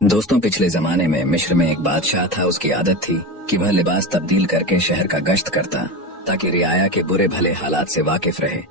दोस्तों, पिछले जमाने में मिस्र में एक बादशाह था। उसकी आदत थी कि वह लिबास तब्दील करके शहर का गश्त करता ताकि रियाया के बुरे भले हालात से वाकिफ रहे।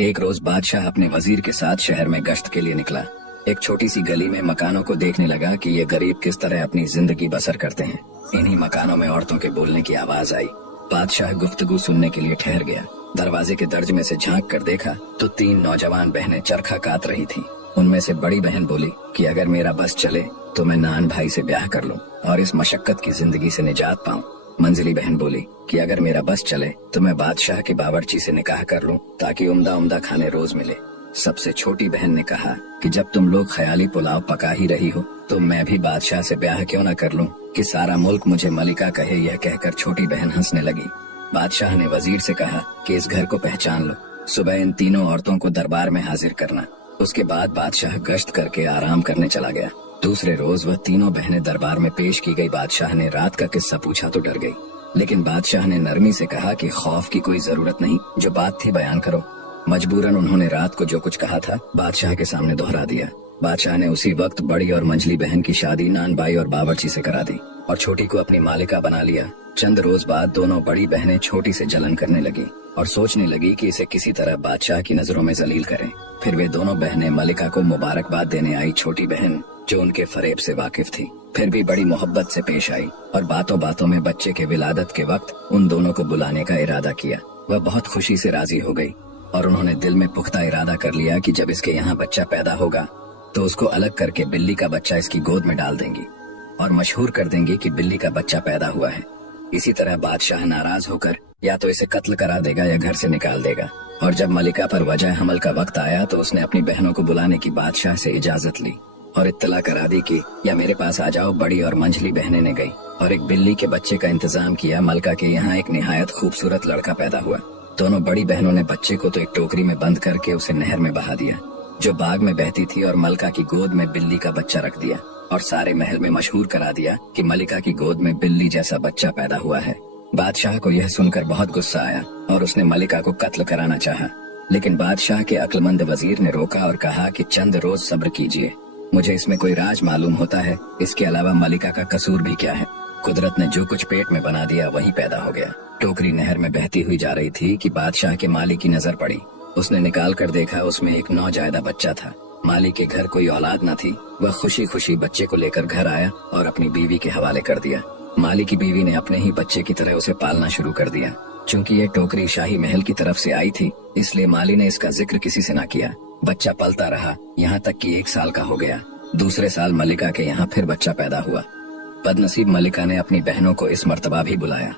एक रोज बादशाह अपने वजीर के साथ शहर में गश्त के लिए निकला। एक छोटी सी गली में मकानों को देखने लगा कि ये गरीब किस तरह अपनी जिंदगी बसर करते हैं। इन्हीं मकानों में औरतों के बोलने की आवाज आई। बादशाह गुफ्तगू सुनने के लिए ठहर गया। दरवाजे के दर्ज में से झांक कर देखा तो 3 नौजवान बहनें चरखा काट रही थीं। उनमें से बड़ी बहन बोली कि अगर मेरा बस चले तो मैं नान भाई से ब्याह कर लूं और इस मशक्कत की जिंदगी से निजात पाऊं। मंजिली बहन बोली कि अगर मेरा बस चले तो मैं बादशाह के बावर्ची से निकाह कर लूं ताकि उम्दा उम्दा खाने रोज मिले। सबसे छोटी बहन ने कहा कि जब तुम लोग ख्याली पुलाव पका ही रही हो तो मैं भी बादशाह से ब्याह क्यों न कर लूं कि सारा मुल्क मुझे मलिका कहे। यह कहकर छोटी बहन हंसने लगी। बादशाह ने वजीर से कहा कि इस घर को पहचान लो। सुबह इन तीनों औरतों को दरबार में हाजिर करना। उसके बाद बादशाह गश्त करके आराम करने चला गया। दूसरे रोज वह तीनों बहनें दरबार में पेश की गई। बादशाह ने रात का किस्सा पूछा तो डर गई, लेकिन बादशाह ने नरमी से कहा कि खौफ की कोई जरूरत नहीं, जो बात थी बयान करो। मजबूरन उन्होंने रात को जो कुछ कहा था बादशाह के सामने दोहरा दिया। बादशाह ने उसी वक्त बड़ी और मंझली बहन की शादी नान भाई और बावर्ची से करा दी और छोटी को अपनी मालिका बना लिया। चंद रोज बाद दोनों बड़ी बहनें छोटी से जलन करने लगी और सोचने लगी कि इसे किसी तरह बादशाह की नजरों में जलील करें। फिर वे दोनों बहनें मलिका को मुबारकबाद देने आई। छोटी बहन जो उनके फरेब से वाकिफ थी फिर भी बड़ी मोहब्बत से पेश आई और बातों बातों में बच्चे के विलादत के वक्त उन दोनों को बुलाने का इरादा किया। वह बहुत खुशी से राजी हो गई और उन्होंने दिल में पुख्ता इरादा कर लिया कि जब इसके यहाँ बच्चा पैदा होगा तो उसको अलग करके बिल्ली का बच्चा इसकी गोद में डाल देंगी और मशहूर कर देंगी कि बिल्ली का बच्चा पैदा हुआ है। इसी तरह बादशाह नाराज होकर या तो इसे कत्ल करा देगा या घर से निकाल देगा। और जब मलिका पर वजह हमल का वक्त आया तो उसने अपनी बहनों को बुलाने की बादशाह से इजाजत ली और इत्तला करा दी कि या मेरे पास आ जाओ। बड़ी और मंझली बहनें ने गई और एक बिल्ली के बच्चे का इंतजाम किया। मलिका के यहाँ एक निहायत खूबसूरत लड़का पैदा हुआ। दोनों बड़ी बहनों ने बच्चे को तो एक टोकरी में बंद करके उसे नहर में बहा दिया जो बाग में बहती थी और मलिका की गोद में बिल्ली का बच्चा रख दिया और सारे महल में मशहूर करा दिया कि मलिका की गोद में बिल्ली जैसा बच्चा पैदा हुआ है। बादशाह को यह सुनकर बहुत गुस्सा आया और उसने मलिका को कत्ल कराना चाहा, लेकिन बादशाह के अक्लमंद वजीर ने रोका और कहा कि चंद रोज सब्र कीजिए, मुझे इसमें कोई राज मालूम होता है। इसके अलावा मलिका का कसूर भी क्या है? कुदरत ने जो कुछ पेट में बना दिया वही पैदा हो गया। टोकरी नहर में बहती हुई जा रही थी कि बादशाह के माली की नजर पड़ी। उसने निकाल कर देखा, उसमें एक नौजायदा बच्चा था। माली के घर कोई औलाद न थी। वह खुशी खुशी बच्चे को लेकर घर आया और अपनी बीवी के हवाले कर दिया। माली की बीवी ने अपने ही बच्चे की तरह उसे पालना शुरू कर दिया। चूंकि ये टोकरी शाही महल की तरफ से आई थी इसलिए माली ने इसका जिक्र किसी से न किया। बच्चा पलता रहा यहाँ तक कि 1 साल का हो गया। दूसरे साल मलिका के यहाँ फिर बच्चा पैदा हुआ। बदनसीब मलिका ने अपनी बहनों को इस मर्तबा भी बुलाया,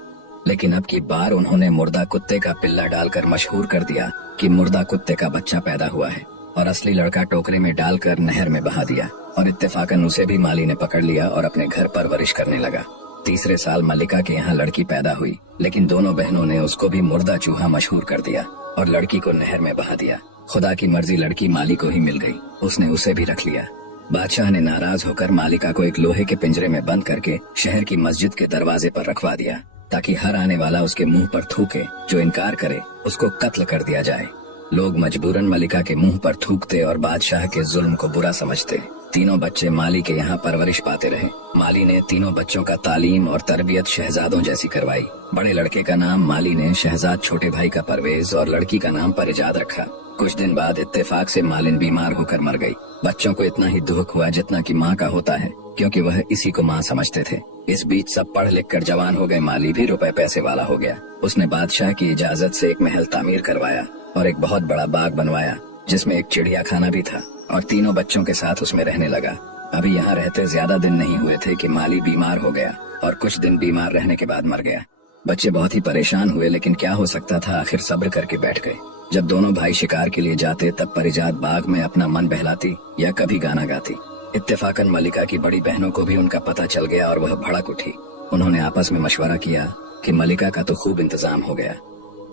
लेकिन अब की बार उन्होंने मुर्दा कुत्ते का पिल्ला डालकर मशहूर कर दिया कि मुर्दा कुत्ते का बच्चा पैदा हुआ है और असली लड़का टोकरे में डालकर नहर में बहा दिया और इत्तेफाकन उसे भी माली ने पकड़ लिया और अपने घर परवरिश करने लगा। तीसरे साल मलिका के यहाँ लड़की पैदा हुई, लेकिन दोनों बहनों ने उसको भी मुर्दा चूहा मशहूर कर दिया और लड़की को नहर में बहा दिया। खुदा की मर्जी, लड़की माली को ही मिल गई। उसने उसे भी रख लिया। बादशाह ने नाराज होकर मालिका को एक लोहे के पिंजरे में बंद करके शहर की मस्जिद के दरवाजे पर रखवा दिया ताकि हर आने वाला उसके मुंह पर थूके। जो इनकार करे उसको कत्ल कर दिया जाए। लोग मजबूरन मलिका के मुंह पर थूकते और बादशाह के जुल्म को बुरा समझते। तीनों बच्चे माली के यहाँ परवरिश पाते रहे। माली ने तीनों बच्चों का तालीम और तरबियत शहजादों जैसी करवाई। बड़े लड़के का नाम माली ने शहजाद छोटे भाई का परवेज और लड़की का नाम परिजाद रखा। कुछ दिन बाद इत्तेफाक से मालिन बीमार होकर मर गई। बच्चों को इतना ही दुख हुआ जितना कि माँ का होता है, क्योंकि वह इसी को माँ समझते थे। इस बीच सब पढ़ लिख कर जवान हो गए। माली भी रुपए पैसे वाला हो गया। उसने बादशाह की इजाजत से एक महल तामीर करवाया और एक बहुत बड़ा बाग बनवाया जिसमें एक चिड़िया खाना भी था और तीनों बच्चों के साथ उसमें रहने लगा। अभी यहाँ रहते ज्यादा दिन नहीं हुए थे कि माली बीमार हो गया और कुछ दिन बीमार रहने के बाद मर गया। बच्चे बहुत ही परेशान हुए, लेकिन क्या हो सकता था, आखिर सब्र करके बैठ गए। जब दोनों भाई शिकार के लिए जाते तब परिजात बाग में अपना मन बहलाती या कभी गाना गाती। इत्तेफाकन मलिका की बड़ी बहनों को भी उनका पता चल गया और वह भड़क उठी। उन्होंने आपस में मशवरा किया कि मलिका का तो खूब इंतजाम हो गया,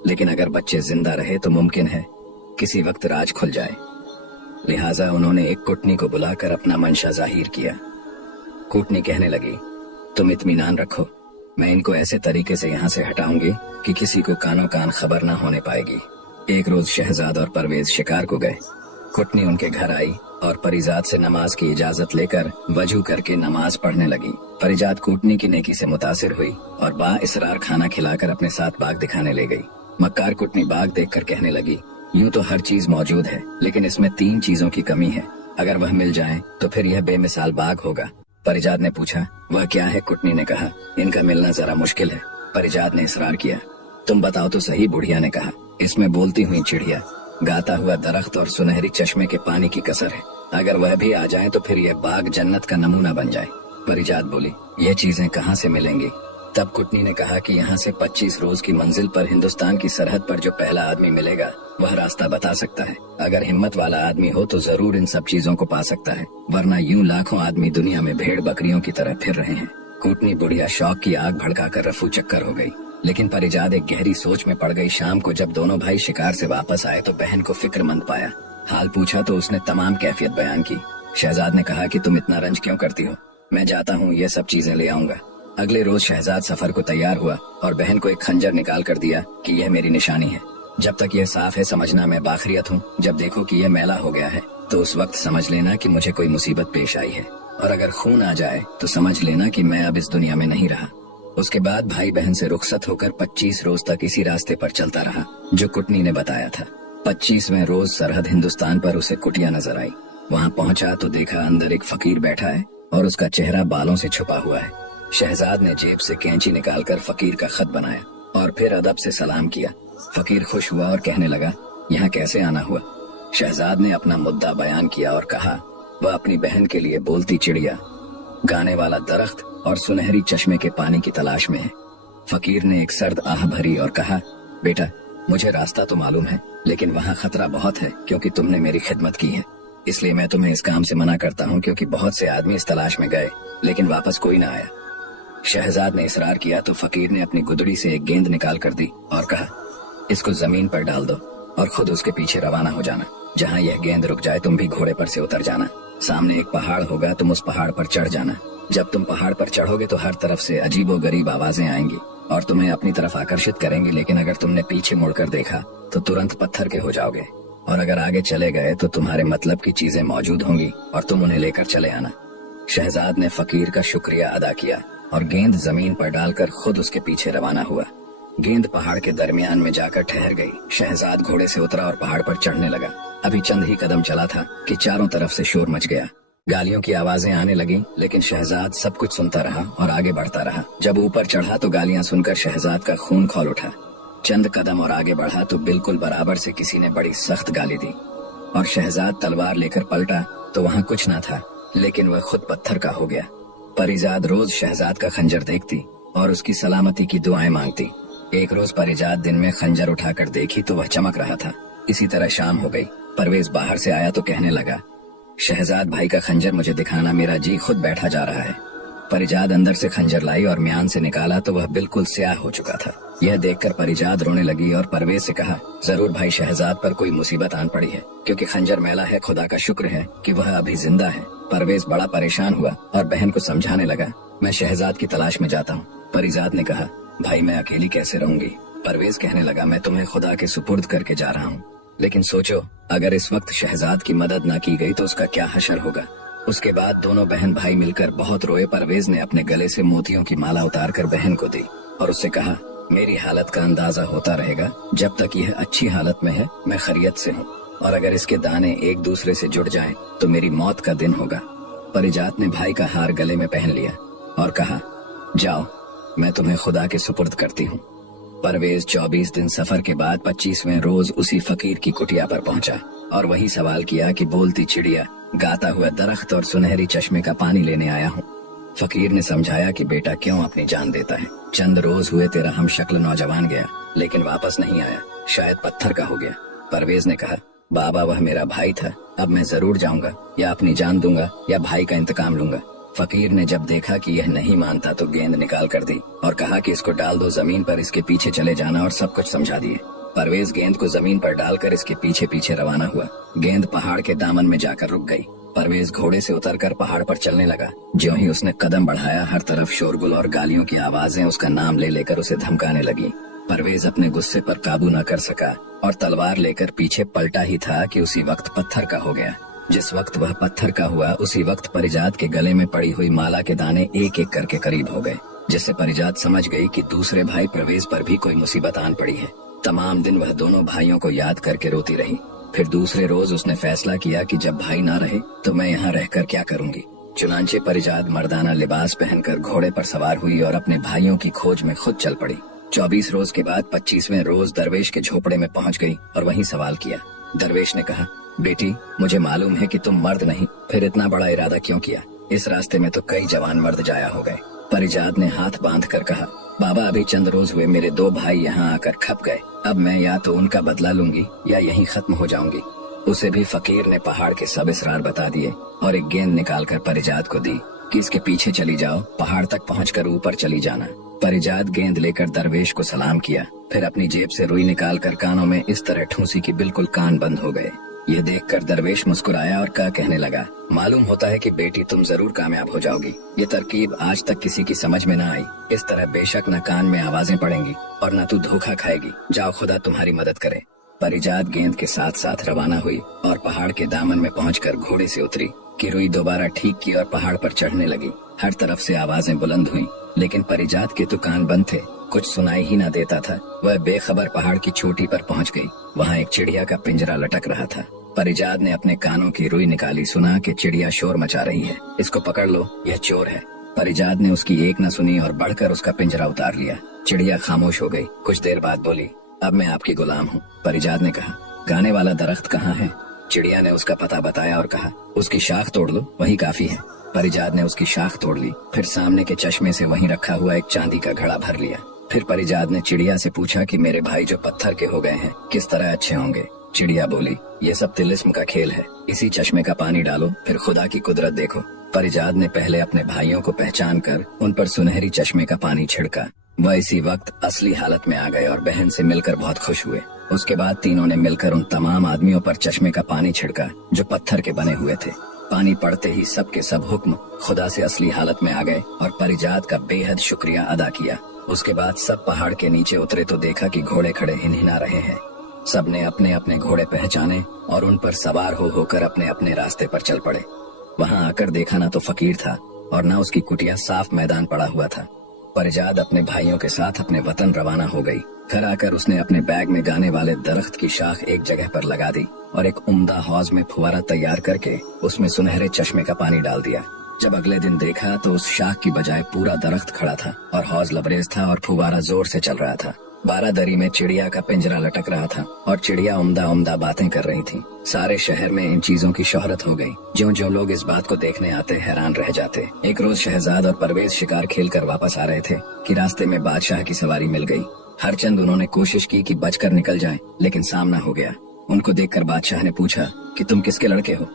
लेकिन अगर बच्चे जिंदा रहे तो मुमकिन है किसी वक्त राज खुल जाए। लिहाजा उन्होंने एक कुटनी को बुलाकर अपना मंशा जाहिर किया। कुटनी कहने लगी, तुम इत्मीनान रखो, मैं इनको ऐसे तरीके से यहाँ से हटाऊंगी कि किसी को कानो कान खबर न होने पाएगी। एक रोज शहजाद और परवेज शिकार को गए। कुटनी उनके घर आई और परिजात से नमाज की इजाजत लेकर वजू करके नमाज पढ़ने लगी। परिजात कूटनी की नेकी से मुतासिर हुई और बा इसरार खाना खिलाकर अपने साथ बाग दिखाने ले गई। मक्कार कुटनी बाग देखकर कहने लगी, यूं तो हर चीज मौजूद है, लेकिन इसमें 3 चीजों की कमी है। अगर वह मिल जाए तो फिर यह बेमिसाल बाग होगा। परिजात ने पूछा, वह क्या है? कुटनी ने कहा, इनका मिलना जरा मुश्किल है। परिजात ने इसरार किया, तुम बताओ तो सही। बुढ़िया ने कहा, इसमें बोलती हुई चिड़िया, गाता हुआ दरख्त और सुनहरी चश्मे के पानी की कसर है। अगर वह भी आ जाए तो फिर यह बाग जन्नत का नमूना बन जाए। परिजात बोली, ये चीजें कहाँ से मिलेंगी? तब कुटनी ने कहा कि यहाँ से 25 रोज की मंजिल पर हिंदुस्तान की सरहद पर जो पहला आदमी मिलेगा वह रास्ता बता सकता है। अगर हिम्मत वाला आदमी हो तो जरूर इन सब चीजों को पा सकता है, वरना यूं लाखों आदमी दुनिया में भेड़ बकरियों की तरह फिर रहे हैं। कुटनी बुढ़िया शौक की आग भड़काकर रफू चक्कर हो गई, लेकिन परिजात एक गहरी सोच में पड़ गई। शाम को जब दोनों भाई शिकार से वापस आए तो बहन को फिक्रमंद पाया। हाल पूछा तो उसने तमाम कैफियत बयान की। शहजाद ने कहा कि तुम इतना रंज क्यों करती हो, मैं जाता हूँ, ये सब चीजें ले आऊंगा। अगले रोज शहजाद सफर को तैयार हुआ और बहन को एक खंजर निकाल कर दिया कि यह मेरी निशानी है। जब तक यह साफ है समझना मैं बाखरियत हूँ, जब देखो कि यह मैला हो गया है तो उस वक्त समझ लेना कि मुझे कोई मुसीबत पेश आई है, और अगर खून आ जाए तो समझ लेना कि मैं अब इस दुनिया में नहीं रहा। उसके बाद भाई बहन से रुखसत होकर 25 रोज तक इसी रास्ते पर चलता रहा जो कुटनी ने बताया था। 25वें रोज सरहद हिंदुस्तान पर उसे कुटिया नजर आई। वहाँ पहुंचा तो देखा अंदर एक फकीर बैठा है और उसका चेहरा बालों से छुपा हुआ है। शहजाद ने जेब से कैंची निकालकर फकीर का खत बनाया और फिर अदब से सलाम किया। फकीर खुश हुआ और कहने लगा, यहाँ कैसे आना हुआ? शहजाद ने अपना मुद्दा बयान किया और कहा, वह अपनी बहन के लिए बोलती चिड़िया, गाने वाला दरख्त और सुनहरी चश्मे के पानी की तलाश में है। फकीर ने एक सर्द आह भरी और कहा, बेटा मुझे रास्ता तो मालूम है, लेकिन वहाँ खतरा बहुत है क्योंकि तुमने मेरी खिदमत की है, इसलिए मैं तुम्हें इस काम से मना करता हूँ, क्योंकि बहुत से आदमी इस तलाश में गए लेकिन वापस कोई न आया। शहजाद ने इसरार किया तो फकीर ने अपनी गुदड़ी से एक गेंद निकाल कर दी और कहा, इसको जमीन पर डाल दो और खुद उसके पीछे रवाना हो जाना। जहाँ यह गेंद रुक जाए तुम भी घोड़े पर से उतर जाना। सामने एक पहाड़ होगा, तुम उस पहाड़ पर चढ़ जाना। जब तुम पहाड़ पर चढ़ोगे तो हर तरफ से अजीबो गरीब आवाजें आएंगी और तुम्हें अपनी तरफ आकर्षित करेंगी, लेकिन अगर तुमने पीछे मुड़कर देखा तो तुरंत पत्थर के हो जाओगे, और अगर आगे चले गए तो तुम्हारे मतलब की चीजें मौजूद होंगी और तुम उन्हें लेकर चले आना। शहजाद ने फकीर का शुक्रिया अदा किया और गेंद जमीन पर डालकर खुद उसके पीछे रवाना हुआ। गेंद पहाड़ के दरमियान में जाकर ठहर गई। शहजाद घोड़े से उतरा और पहाड़ पर चढ़ने लगा। अभी चंद ही कदम चला था कि चारों तरफ से शोर मच गया। गालियों की आवाजें आने लगी, लेकिन शहजाद सब कुछ सुनता रहा और आगे बढ़ता रहा। जब ऊपर चढ़ा तो गालियां सुनकर शहजाद का खून खौल उठा। चंद कदम और आगे बढ़ा तो बिल्कुल बराबर से किसी ने बड़ी सख्त गाली दी और शहजाद तलवार लेकर पलटा तो वहाँ कुछ न था, लेकिन वह खुद पत्थर का हो गया। परिजात रोज शहजाद का खंजर देखती और उसकी सलामती की दुआएं मांगती। एक रोज परिजात दिन में खंजर उठाकर देखी तो वह चमक रहा था। इसी तरह शाम हो गई। परवेज बाहर से आया तो कहने लगा, शहजाद भाई का खंजर मुझे दिखाना, मेरा जी खुद बैठा जा रहा है। परिजात अंदर से खंजर लाई और म्यान से निकाला तो वह बिल्कुल स्याह हो चुका था। यह देखकर परिजात रोने लगी और परवेज से कहा, जरूर भाई शहजाद पर कोई मुसीबत आन पड़ी है, क्योंकि खंजर मैला है। खुदा का शुक्र है कि वह अभी जिंदा है। परवेज बड़ा परेशान हुआ और बहन को समझाने लगा, मैं शहजाद की तलाश में जाता हूँ। परिजात ने कहा, भाई मैं अकेली कैसे रहूंगी? परवेज कहने लगा, मैं तुम्हें खुदा के सुपुर्द करके जा रहा हूँ, लेकिन सोचो अगर इस वक्त शहजाद की मदद न की गई तो उसका क्या हशर होगा। उसके बाद दोनों बहन भाई मिलकर बहुत रोए। परवेज ने अपने गले से मोतियों की माला उतारकर बहन को दी और उससे कहा, मेरी हालत का अंदाजा होता रहेगा, जब तक यह अच्छी हालत में है मैं खैरियत से हूँ, और अगर इसके दाने एक दूसरे से जुड़ जाएं तो मेरी मौत का दिन होगा। परिजात ने भाई का हार गले में पहन लिया और कहा, जाओ मैं तुम्हें खुदा के सुपुर्द करती हूँ। परवेज 24 दिन सफर के बाद 25वें रोज उसी फकीर की कुटिया पर पहुंचा और वही सवाल किया कि बोलती चिड़िया, गाता हुआ दरख्त और सुनहरी चश्मे का पानी लेने आया हूँ। फकीर ने समझाया कि बेटा क्यों अपनी जान देता है, चंद रोज हुए तेरा हम शक्ल नौजवान गया लेकिन वापस नहीं आया, शायद पत्थर का हो गया। परवेज ने कहा, बाबा वह मेरा भाई था, अब मैं जरूर जाऊंगा, या अपनी जान दूंगा या भाई का इंतकाम लूंगा। फकीर ने जब देखा कि यह नहीं मानता तो गेंद निकाल कर दी और कहा कि इसको डाल दो जमीन पर, इसके पीछे चले जाना, और सब कुछ समझा दिए। परवेज गेंद को जमीन पर डालकर इसके पीछे पीछे रवाना हुआ। गेंद पहाड़ के दामन में जाकर रुक गई। परवेज घोड़े से उतरकर पहाड़ पर चलने लगा। ज्यों ही उसने कदम बढ़ाया, हर तरफ शोरगुल और गालियों की आवाजें उसका नाम ले लेकर उसे धमकाने लगी। परवेज अपने गुस्से पर काबू न कर सका और तलवार लेकर पीछे पलटा ही था कि उसी वक्त पत्थर का हो गया। जिस वक्त वह पत्थर का हुआ उसी वक्त परिजात के गले में पड़ी हुई माला के दाने एक एक करके करीब हो गए, जिससे परिजात समझ गई कि दूसरे भाई परवेज पर भी कोई मुसीबत आन पड़ी है। तमाम दिन वह दोनों भाइयों को याद करके रोती रही। फिर दूसरे रोज उसने फैसला किया कि जब भाई ना रहे तो मैं यहाँ रहकर क्या करूंगी। चुनांचे परिजात मर्दाना लिबास पहनकर घोड़े पर सवार हुई और अपने भाइयों की खोज में खुद चल पड़ी। 24 रोज के बाद 25वें रोज दरवेश के झोपड़े में पहुंच गई और वहीं सवाल किया। दरवेश ने कहा, बेटी मुझे मालूम है कि तुम मर्द नहीं, फिर इतना बड़ा इरादा क्यों किया? इस रास्ते में तो कई जवान मर्द जाया हो गए। परिजात ने हाथ बांध कर कहा, बाबा अभी चंद रोज हुए मेरे 2 भाई यहाँ आकर खप गए, अब मैं या तो उनका बदला लूंगी या यहीं खत्म हो जाऊंगी। उसे भी फकीर ने पहाड़ के सब इसरार बता दिए और एक गेंद निकालकर परिजात को दी कि इसके पीछे चली जाओ, पहाड़ तक पहुंचकर ऊपर चली जाना। परिजात गेंद लेकर दरवेश को सलाम किया, फिर अपनी जेब से रुई निकालकर कानों में इस तरह ठूंसी कि बिल्कुल कान बंद हो गए। यह देखकर दरवेश मुस्कुराया और कहने लगा, मालूम होता है कि बेटी तुम जरूर कामयाब हो जाओगी। ये तरकीब आज तक किसी की समझ में न आई। इस तरह बेशक न कान में आवाजें पड़ेंगी और न तू धोखा खाएगी। जाओ, खुदा तुम्हारी मदद करे। परिजात गेंद के साथ साथ रवाना हुई और पहाड़ के दामन में पहुंचकर घोड़े से उतरी कि रुई दोबारा ठीक की और पहाड़ पर चढ़ने लगी। हर तरफ से आवाजें बुलंद हुई, लेकिन परिजात के तो कान बंद थे, कुछ सुनाई ही न देता था। वह बेखबर पहाड़ की चोटी पर पहुंच गई। वहां एक चिड़िया का पिंजरा लटक रहा था। परिजात ने अपने कानों की रुई निकाली, सुना कि चिड़िया शोर मचा रही है, इसको पकड़ लो, यह चोर है। परिजात ने उसकी एक न सुनी और बढ़कर उसका पिंजरा उतार लिया। चिड़िया खामोश हो गई। कुछ देर बाद बोली, अब मैं आपकी गुलाम हूँ। परिजात ने कहा, गाने वाला दरख्त कहाँ है? चिड़िया ने उसका पता बताया और कहा, उसकी शाख तोड़ लो, वही काफी है। परिजात ने उसकी शाख तोड़ ली, फिर सामने के चश्मे से वहीं रखा हुआ एक चांदी का घड़ा भर लिया। फिर परिजात ने चिड़िया से पूछा कि मेरे भाई जो पत्थर के हो गए हैं किस तरह अच्छे होंगे? चिड़िया बोली, ये सब तिलिस्म का खेल है, इसी चश्मे का पानी डालो, फिर खुदा की कुदरत देखो। परिजात ने पहले अपने भाइयों को पहचान कर उन पर सुनहरी चश्मे का पानी छिड़का। वह इसी वक्त असली हालत में आ गए और बहन से मिलकर बहुत खुश हुए। उसके बाद तीनों ने मिलकर उन तमाम आदमियों पर चश्मे का पानी छिड़का जो पत्थर के बने हुए थे। पानी पड़ते ही सब के सब हुक्म खुदा से असली हालत में आ गए और परिजात का बेहद शुक्रिया अदा किया। उसके बाद सब पहाड़ के नीचे उतरे तो देखा कि घोड़े खड़े हिनहिना रहे हैं। सबने अपने अपने घोड़े पहचाने और उन पर सवार हो होकर अपने अपने रास्ते पर चल पड़े। वहां आकर देखा ना तो फकीर था और न उसकी कुटिया, साफ मैदान पड़ा हुआ था। परिजात अपने भाइयों के साथ अपने वतन रवाना हो गई। घर आकर उसने अपने बैग में गाने वाले दरख्त की शाख एक जगह पर लगा दी और एक उम्दा हौज में फुवारा तैयार करके उसमें सुनहरे चश्मे का पानी डाल दिया। जब अगले दिन देखा तो उस शाख की बजाय पूरा दरख्त खड़ा था और हौज लबरेज था और फुवारा जोर से चल रहा था। बारादरी में चिड़िया का पिंजरा लटक रहा था और चिड़िया उम्दा उम्दा बातें कर रही थी। सारे शहर में इन चीजों की शोहरत हो गई। ज्यों ज्यों लोग इस बात को देखने आते हैरान रह जाते। एक रोज शहजाद और परवेज शिकार खेल कर वापस आ रहे थे कि रास्ते में बादशाह की सवारी मिल गई। हर चंद उन्होंने कोशिश की कि बचकर निकल जाएं, लेकिन सामना हो गया। उनको देखकर बादशाह ने पूछा कि तुम किसके लड़के हो?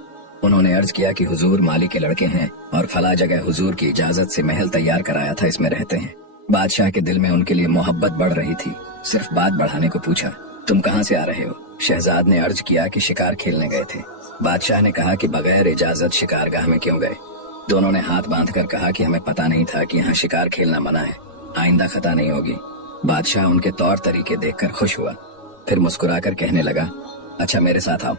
उन्होंने अर्ज किया कि हुजूर माली के लड़के हैं और फला जगह हुजूर की इजाजत से महल तैयार कराया था, इसमें रहते हैं। बादशाह के दिल में उनके लिए मोहब्बत बढ़ रही थी। सिर्फ बात बढ़ाने को पूछा, तुम कहाँ से आ रहे हो? शहजाद ने अर्ज किया कि शिकार खेलने गए थे। बादशाह ने कहा कि बगैर इजाजत शिकारगाह में क्यों गए? दोनों ने हाथ बांधकर कहा कि हमें पता नहीं था कि यहाँ शिकार खेलना मना है, आइंदा खता नहीं होगी। बादशाह उनके तौर तरीके देखकर खुश हुआ, फिर मुस्कुराकर कहने लगा, अच्छा मेरे साथ आओ,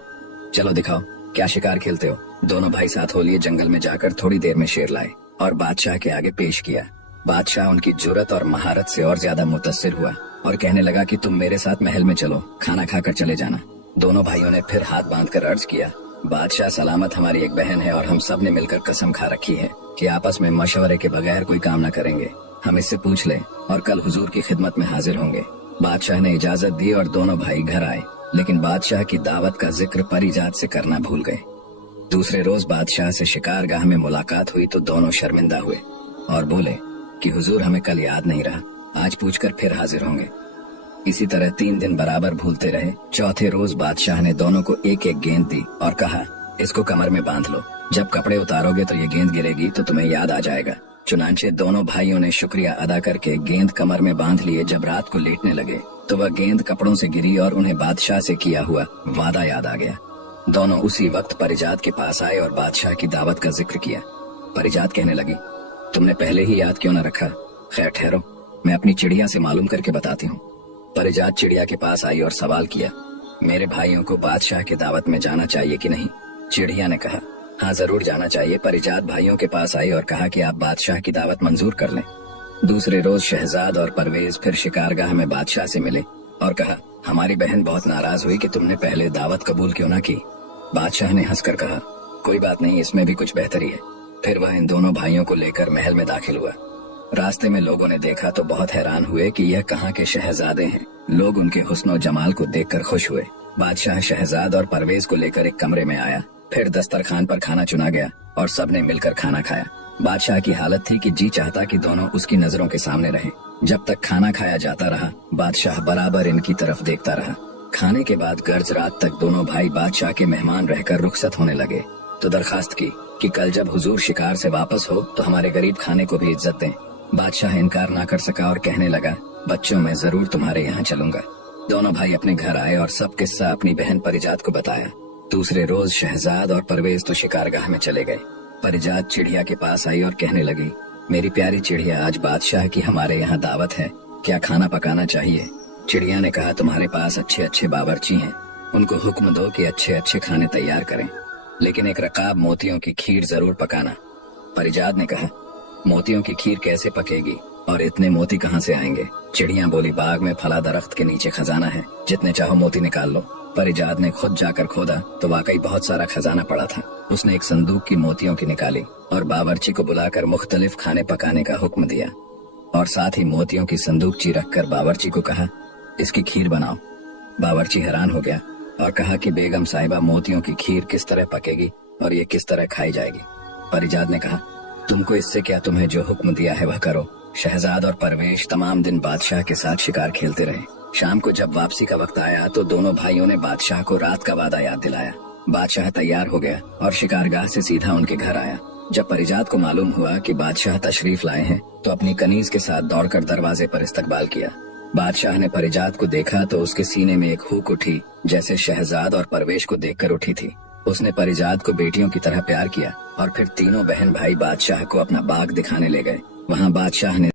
चलो दिखाओ क्या शिकार खेलते हो। दोनों भाई साथ हो लिए जंगल में जाकर थोड़ी देर में शेर लाए और बादशाह के आगे पेश किया। बादशाह उनकी जुर्रत और महारत से और ज्यादा मुतस्सिर हुआ और कहने लगा कि तुम मेरे साथ महल में चलो, खाना खाकर चले जाना। दोनों भाइयों ने फिर हाथ बांधकर अर्ज किया, बादशाह सलामत, हमारी एक बहन है और हम सब ने मिलकर कसम खा रखी है कि आपस में मशवरे के बगैर कोई काम न करेंगे। हम इससे पूछ ले और कल हुजूर की खिदमत में हाजिर होंगे। बादशाह ने इजाजत दी और दोनों भाई घर आए, लेकिन बादशाह की दावत का जिक्र परिजात से करना भूल गए। दूसरे रोज बादशाह से शिकारगाह में मुलाकात हुई तो दोनों शर्मिंदा हुए और बोले कि हुजूर हमें कल याद नहीं रहा, आज पूछकर फिर हाजिर होंगे। इसी तरह 3 दिन बराबर भूलते रहे। चौथे रोज बादशाह ने दोनों को एक एक गेंद दी और कहा, इसको कमर में बांध लो, जब कपड़े उतारोगे तो ये गेंद गिरेगी तो तुम्हें याद आ जाएगा। चुनांचे दोनों भाइयों ने शुक्रिया अदा करके गेंद कमर में बांध लिए। जब रात को लेटने लगे तो वह गेंद कपड़ों से गिरी और उन्हें बादशाह से किया हुआ वादा याद आ गया। दोनों उसी वक्त परिजात के पास आए और बादशाह की दावत का जिक्र किया। परिजात कहने लगी, तुमने पहले ही याद क्यों न रखा? खैर ठहरो, मैं अपनी चिड़िया से मालूम करके बताती हूँ। परिजात चिड़िया के पास आई और सवाल किया, मेरे भाइयों को बादशाह की दावत में जाना चाहिए कि नहीं? चिड़िया ने कहा, हाँ जरूर जाना चाहिए। परिजात भाइयों के पास आई और कहा कि आप बादशाह की दावत मंजूर कर लें। दूसरे रोज शहजाद और परवेज फिर शिकारगाह में बादशाह से मिले और कहा, हमारी बहन बहुत नाराज हुई कि तुमने पहले दावत कबूल क्यों ना की। बादशाह ने हंसकर कहा, कोई बात नहीं, इसमें भी कुछ बेहतरी है। फिर वह इन दोनों भाइयों को लेकर महल में दाखिल हुआ। रास्ते में लोगों ने देखा तो बहुत हैरान हुए कि यह कहाँ के शहजादे हैं। लोग उनके हुस्न जमाल को देखकर खुश हुए। बादशाह शहजाद और परवेज को लेकर एक कमरे में आया। फिर दस्तरखान पर खाना चुना गया और सबने मिलकर खाना खाया। बादशाह की हालत थी कि जी चाहता कि दोनों उसकी नजरों के सामने रहें। जब तक खाना खाया जाता रहा, बादशाह बराबर इनकी तरफ देखता रहा। खाने के बाद गर्ज रात तक दोनों भाई बादशाह के मेहमान रहकर रुखसत होने लगे तो दरखास्त की कि कल जब हुजूर शिकार से वापस हो तो हमारे गरीब खाने को भी इज्जत दें। बादशाह इनकार ना कर सका और कहने लगा, बच्चों मैं जरूर तुम्हारे यहाँ चलूंगा। दोनों भाई अपने घर आए और सब किस्सा अपनी बहन परिजात को बताया। दूसरे रोज शहजाद और परवेज तो शिकारगाह में चले गए। परिजात चिड़िया के पास आई और कहने लगी, मेरी प्यारी चिड़िया, आज बादशाह की हमारे यहाँ दावत है, क्या खाना पकाना चाहिए? चिड़िया ने कहा, तुम्हारे पास अच्छे अच्छे बावर्ची हैं, उनको हुक्म दो कि अच्छे अच्छे खाने तैयार करें, लेकिन एक रकाब मोतियों की खीर जरूर पकाना। परिजात ने कहा, मोतियों की खीर कैसे पकेगी और इतने मोती कहाँ से आएंगे? चिड़िया बोली, बाग में फला दरख्त के नीचे खजाना है, जितने चाहो मोती निकाल लो। परिजात ने खुद जाकर खोदा तो वाकई बहुत सारा खजाना पड़ा था। उसने एक संदूक की मोतियों की निकाली और बावर्ची को बुलाकर मुख्तलिफ खाने पकाने का हुक्म दिया और साथ ही मोतियों की संदूकची रखकर बावर्ची को कहा, इसकी खीर बनाओ। बावर्ची हैरान हो गया और कहा कि बेगम साहिबा, मोतियों की खीर किस तरह पकेगी और ये किस तरह खाई जाएगी? परिजात ने कहा, तुमको इससे क्या, तुम्हें जो हुक्म दिया है वह करो। शहजाद और परवेश तमाम दिन बादशाह के साथ शिकार खेलते रहे। शाम को जब वापसी का वक्त आया तो दोनों भाइयों ने बादशाह को रात का वादा याद दिलाया। बादशाह तैयार हो गया और शिकारगाह से सीधा उनके घर आया। जब परिजात को मालूम हुआ कि बादशाह तशरीफ लाए हैं तो अपनी कनीज के साथ दौड़कर दरवाजे पर इस्तकबाल किया। बादशाह ने परिजात को देखा तो उसके सीने में एक हूक उठी, जैसे शहजाद और परवेश को देखकर उठी थी। उसने परिजात को बेटियों की तरह प्यार किया और फिर तीनों बहन भाई बादशाह को अपना बाग दिखाने ले गए। वहाँ बादशाह ने